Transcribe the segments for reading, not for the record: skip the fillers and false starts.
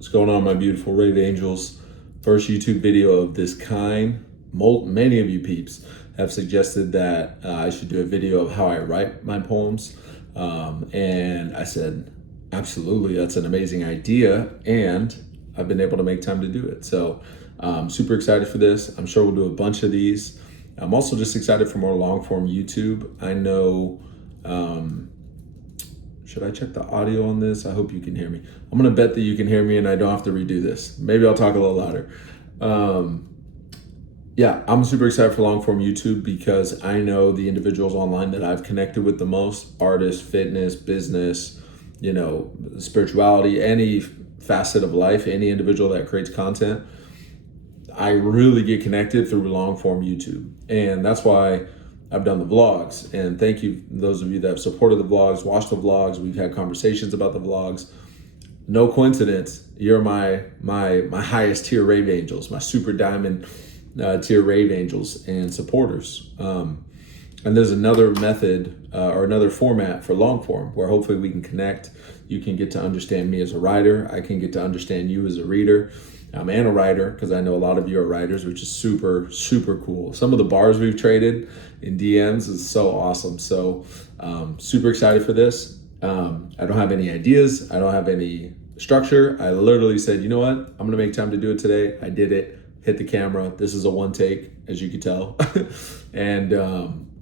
What's going on, my beautiful Rave Angels? First YouTube video of this kind. Many of you peeps have suggested that I should do a video of how I write my poems. And I said, absolutely, that's an amazing idea. And I've been able to make time to do it. So I'm super excited for this. I'm sure we'll do a bunch of these. I'm also just excited for more long form YouTube. I know, should I check the audio on this? I hope you can hear me. I'm gonna bet that you can hear me and I don't have to redo this. Maybe I'll talk a little louder. Yeah, I'm super excited for long form YouTube because I know the individuals online that I've connected with the most, artists, fitness, business, spirituality, any facet of life, any individual that creates content. I really get connected through long form YouTube. And that's why I've done the vlogs. And thank you, those of you that have supported the vlogs, watched the vlogs. We've had conversations about the vlogs. No coincidence, you're my highest tier Rave Angels, my super diamond tier Rave Angels and supporters. And there's another method or another format for long form where hopefully we can connect. You can get to understand me as a writer. I can get to understand you as a reader. And a writer, because I know a lot of you are writers, which is super, super cool. Some of the bars we've traded in DMs is so awesome. So super excited for this. I don't have any ideas. I don't have any structure. I literally said, you know what? I'm going to make time to do it today. I did it, hit the camera. This is a one take, as you can tell. and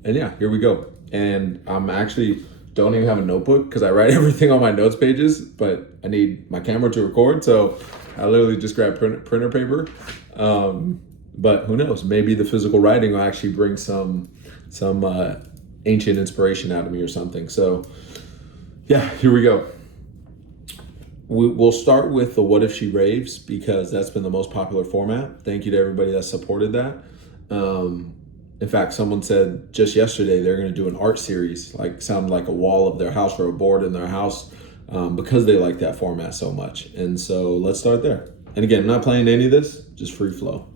yeah, here we go. And I'm actually don't even have a notebook because I write everything on my notes pages, but I need my camera to record. So I literally just grabbed printer paper. But who knows? Maybe the physical writing will actually bring some ancient inspiration out of me or something. So yeah, here we go. We'll start with the What If She Raves because that's been the most popular format. Thank you to everybody that supported that. In fact, someone said just yesterday they're going to do an art series, like sound like a wall of their house or a board in their house, because they like that format so much. And so let's start there. And again, I'm not playing any of this, just free flow.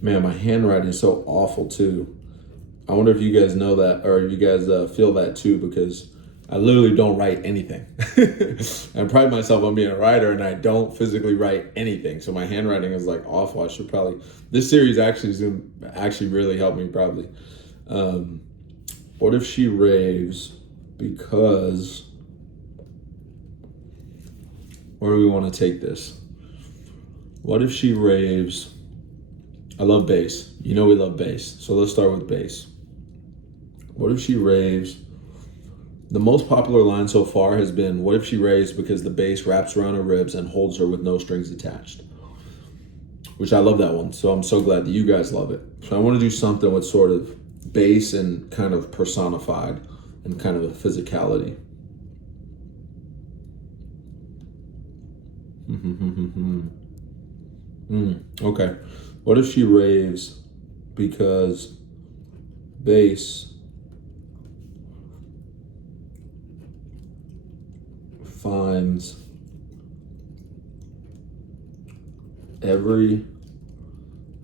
Man, my handwriting is so awful too. I wonder if you guys know that, or you guys feel that too, because I literally don't write anything. I pride myself on being a writer and I don't physically write anything. So my handwriting is like awful. I should probably, this series actually really helped me probably. What if she raves because, where do we want to take this? What if she raves? I love bass. You know we love bass. So let's start with bass. What if she raves? The most popular line so far has been, what if she raves because the bass wraps around her ribs and holds her with no strings attached? Which I love that one. So I'm so glad that you guys love it. So I want to do something with sort of bass and kind of personified and kind of a physicality. Okay. What if she raves because bass finds every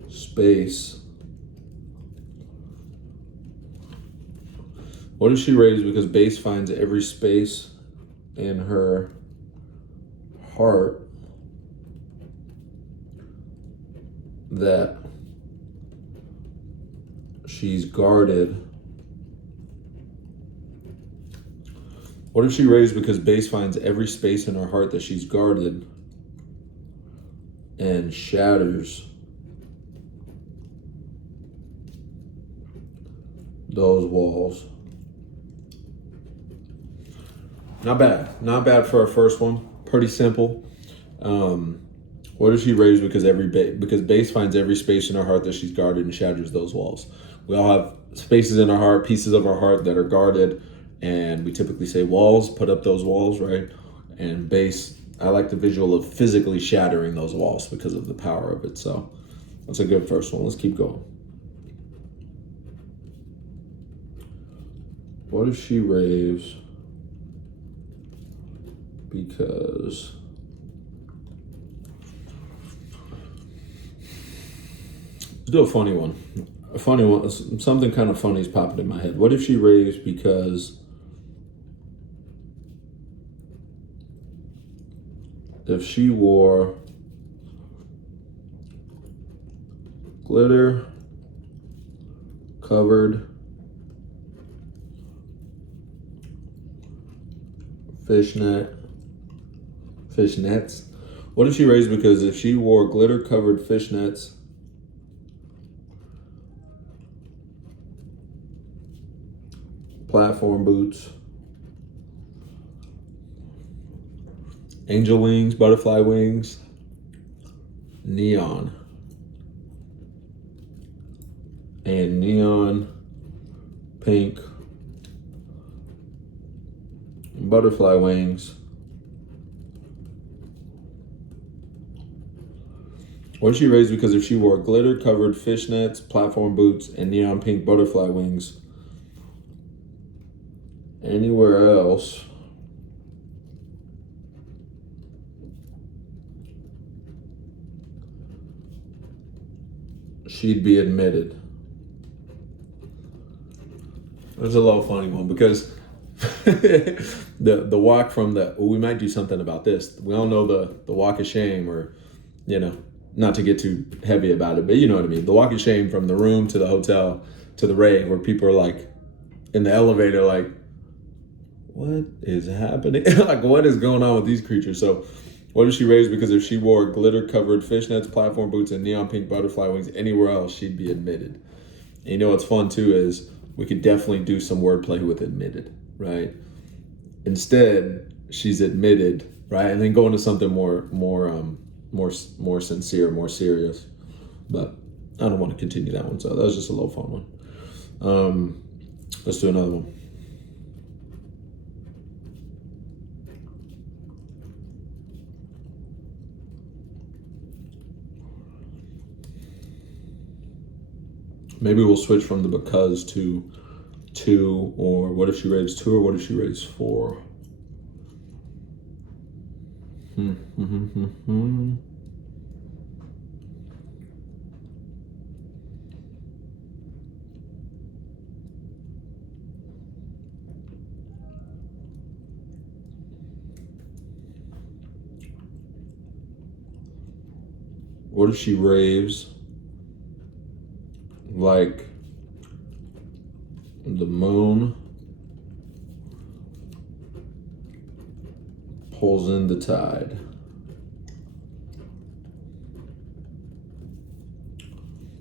space? What if she raves because bass finds every space in her heart that she's guarded? What if she raves because bass finds every space in her heart that she's guarded and shatters those walls? Not bad. Not bad for our first one. Pretty simple. What if she raves because because bass finds every space in her heart that she's guarded and shatters those walls? We all have spaces in our heart, pieces of our heart that are guarded. And we typically say walls, put up those walls, right? And bass, I like the visual of physically shattering those walls because of the power of it. So that's a good first one. Let's keep going. What if she raves because let's do a funny one. A funny one, something kind of funny is popping in my head. What if she raves because if she wore glitter covered fishnets? What if she raves because if she wore glitter covered fishnets, platform boots, angel wings, butterfly wings, neon, and neon pink butterfly wings. What if she raised because if she wore glitter covered fishnets, platform boots, and neon pink butterfly wings anywhere else, she'd be admitted. There's a little funny one because the walk from we might do something about this. We all know the walk of shame, or not to get too heavy about it, but you know what I mean. The walk of shame from the room to the hotel to the rave, where people are like in the elevator, like, what is happening? Like, what is going on with these creatures? So what if she raves because if she wore glitter covered fishnets, platform boots, and neon pink butterfly wings anywhere else, she'd be admitted. And you know what's fun too is we could definitely do some wordplay with admitted, right? Instead, she's admitted, right? And then go into something more sincere, more serious. But I don't want to continue that one, so that was just a little fun one. Let's do another one. Maybe we'll switch from the because to or what if she raves 2, or what if she raves 4? What if she raves like the moon pulls in the tide?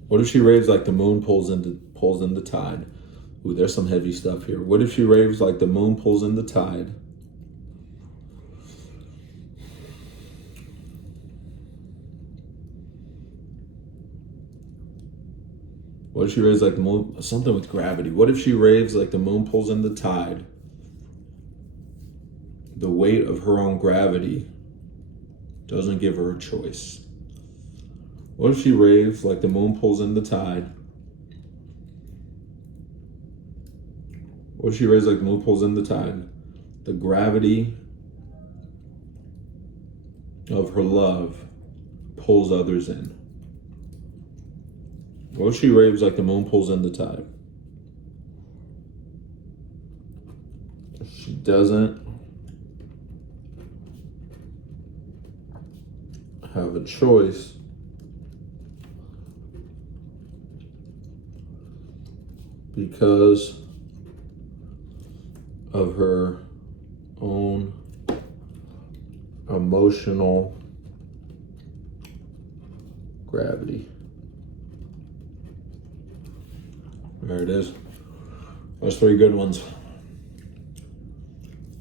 What if she raves like the moon pulls in the tide? Ooh, there's some heavy stuff here. What if she raves like the moon pulls in the tide? What if she raves like the moon? Something with gravity. What if she raves like the moon pulls in the tide? The weight of her own gravity doesn't give her a choice. What if she raves like the moon pulls in the tide? What if she raves like the moon pulls in the tide? The gravity of her love pulls others in. What if she raves like the moon pulls in the tide? She doesn't have a choice because of her own emotional gravity. There it is. Those 3 good ones.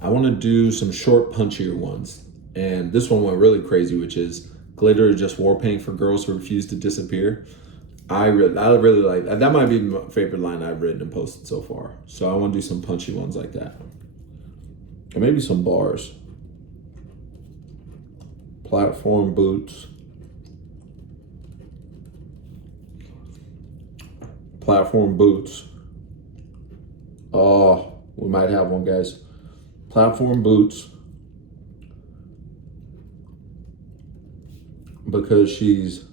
I want to do some short, punchier ones. And this one went really crazy, which is glitter is just war paint for girls who refuse to disappear. I really like that. That might be my favorite line I've written and posted so far. So I want to do some punchy ones like that. And maybe some bars. Platform boots. Platform boots. Oh, we might have one, guys. Platform boots. Because she's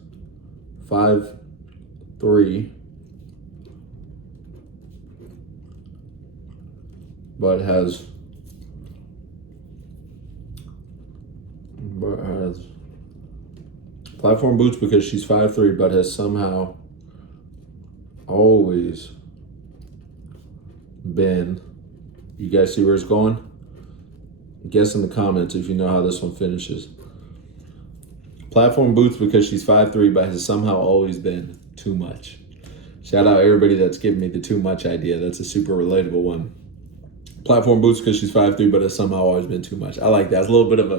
5'3", but has Platform boots because she's 5'3", but has somehow always been. You guys see where it's going? Guess in the comments if you know how this one finishes. Platform boots because she's 5'3", but has somehow always been too much. Shout out everybody that's giving me the too much idea. That's a super relatable one. Platform boots because she's 5'3", but has somehow always been too much. I like that. It's a little bit of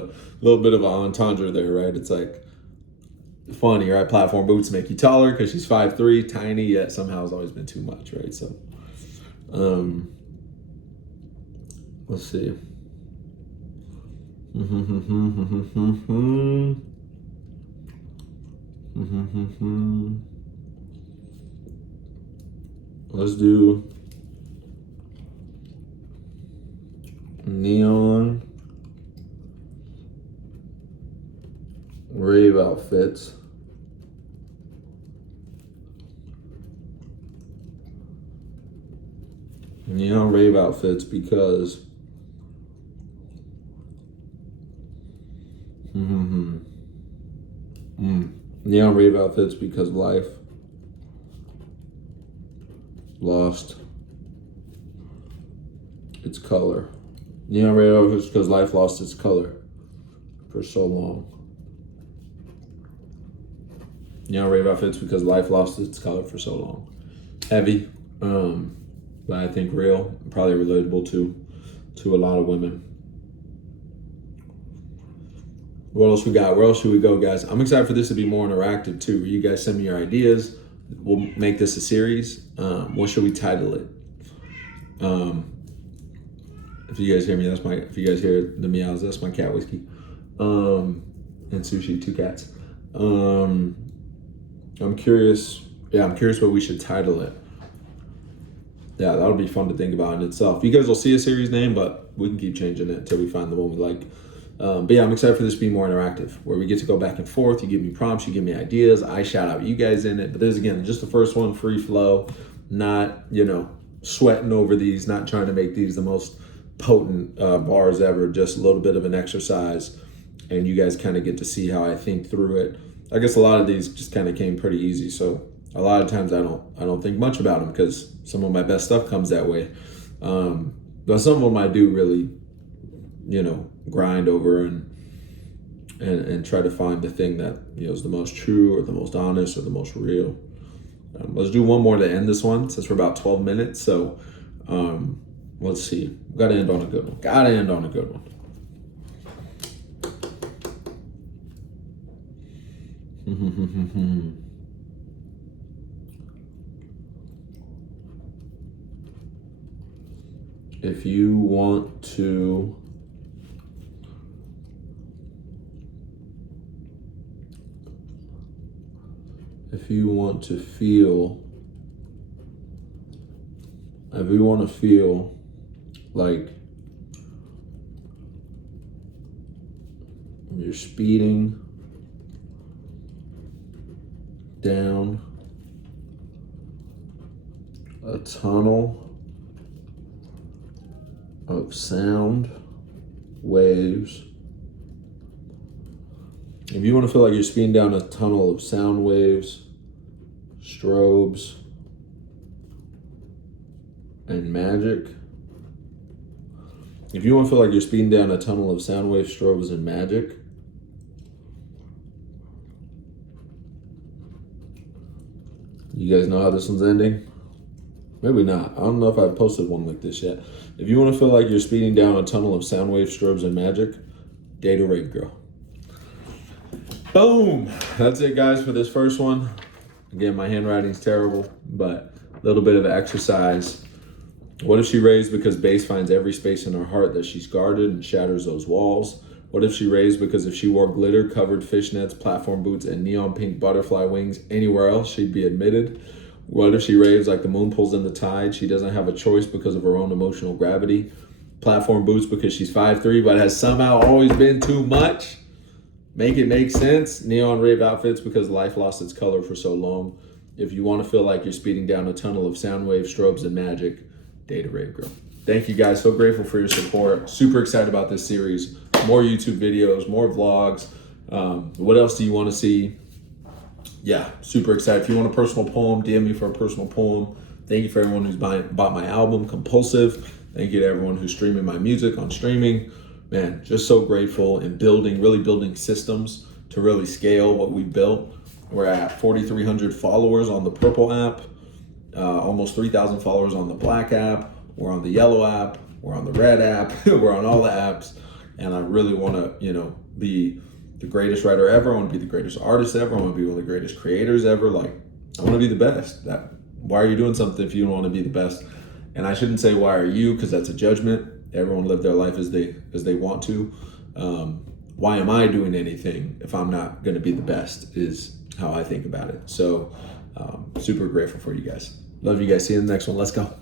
an entendre there, right? It's like funny, right? Platform boots make you taller because she's 5'3", tiny, yet somehow has always been too much, right? So, let's see. Let's do neon rave outfits. Neon rave outfits because neon rave outfits because life lost its color. Neon rave outfits because life lost its color for so long. Neon rave outfits because life lost its color for so long. Heavy, but I think real, probably relatable to a lot of women. What else we got? Where else should we go, guys? I'm excited for this to be more interactive too. You guys send me your ideas. We'll make this a series. What should we title it? If you guys hear me, if you guys hear the meows, that's my cat Whiskey. And Sushi, 2 cats. I'm curious. Yeah, I'm curious what we should title it. Yeah, that'll be fun to think about in itself. You guys will see a series name, but we can keep changing it until we find the one we like. But yeah, I'm excited for this to be more interactive, where we get to go back and forth. You give me prompts, you give me ideas. I shout out you guys in it. But there's, again, just the first one, free flow, not, sweating over these, not trying to make these the most potent bars ever, just a little bit of an exercise. And you guys kind of get to see how I think through it. I guess a lot of these just kind of came pretty easy. So a lot of times I don't think much about them because some of my best stuff comes that way. But some of them I do really, grind over and try to find the thing that is the most true or the most honest or the most real. Let's do one more to end this one since we're about 12 minutes. So let's see. Gotta end on a good one. If you want to feel like you're speeding down a tunnel of sound waves. If you want to feel like you're speeding down a tunnel of sound waves, strobes, and magic. If you want to feel like you're speeding down a tunnel of sound waves, strobes, and magic, you guys know how this one's ending? Maybe not. I don't know if I've posted one like this yet. If you want to feel like you're speeding down a tunnel of sound waves, strobes, and magic, date a Rave girl. Boom! That's it, guys, for this first one. Again, my handwriting's terrible, but a little bit of exercise. What if she raves because bass finds every space in her heart that she's guarded and shatters those walls? What if she raves because if she wore glitter-covered fishnets, platform boots, and neon pink butterfly wings anywhere else, she'd be admitted? What if she raves like the moon pulls in the tide? She doesn't have a choice because of her own emotional gravity. Platform boots because she's 5'3", but has somehow always been too much. Make it make sense. Neon rave outfits because life lost its color for so long. If you want to feel like you're speeding down a tunnel of sound waves, strobes, and magic, date a Rave girl. Thank you, guys. So grateful for your support. Super excited about this series. More YouTube videos, more vlogs. What else do you want to see? yeah, super excited. If you want a personal poem, DM me for a personal poem. Thank you for everyone who's bought my album, Compulsive. Thank you to everyone who's streaming my music on streaming. Man, just so grateful and really building systems to really scale what we built. We're at 4,300 followers on the Purple app, almost 3,000 followers on the Black app. We're on the Yellow app. We're on the Red app. We're on all the apps. And I really want to, be the greatest writer ever. I want to be the greatest artist ever. I want to be one of the greatest creators ever. Like, I want to be the best. Why are you doing something if you don't want to be the best? And I shouldn't say why are you, because that's a judgment. Everyone live their life as they want to. Why am I doing anything if I'm not going to be the best is how I think about it. So super grateful for you guys. Love you guys. See you in the next one. Let's go.